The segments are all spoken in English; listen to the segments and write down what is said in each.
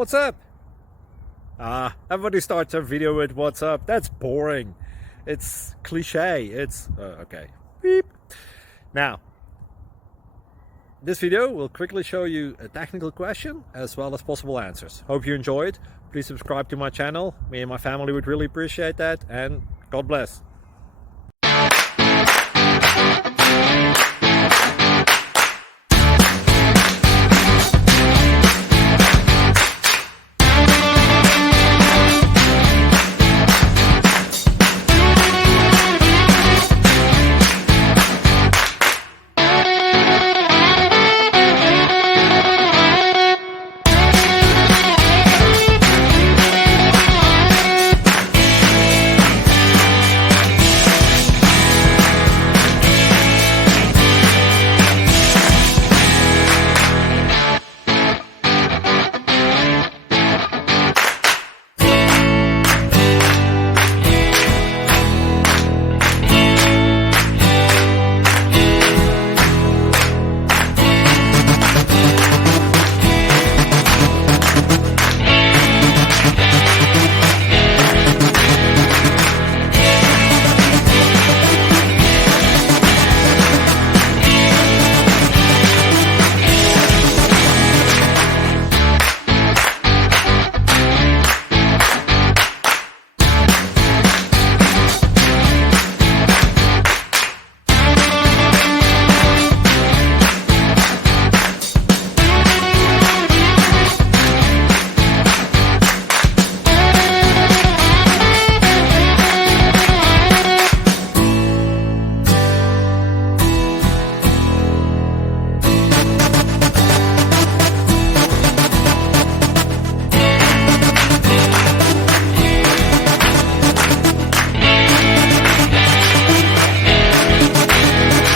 What's up? Everybody starts their video with what's up. That's boring. It's cliche. It's okay. Beep. Now, this video will quickly show you a technical question as well as possible answers. Hope you enjoyed. Please subscribe to my channel. Me and my family would really appreciate that, and God bless.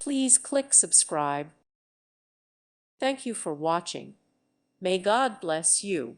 Please click subscribe. Thank you for watching. May God bless you.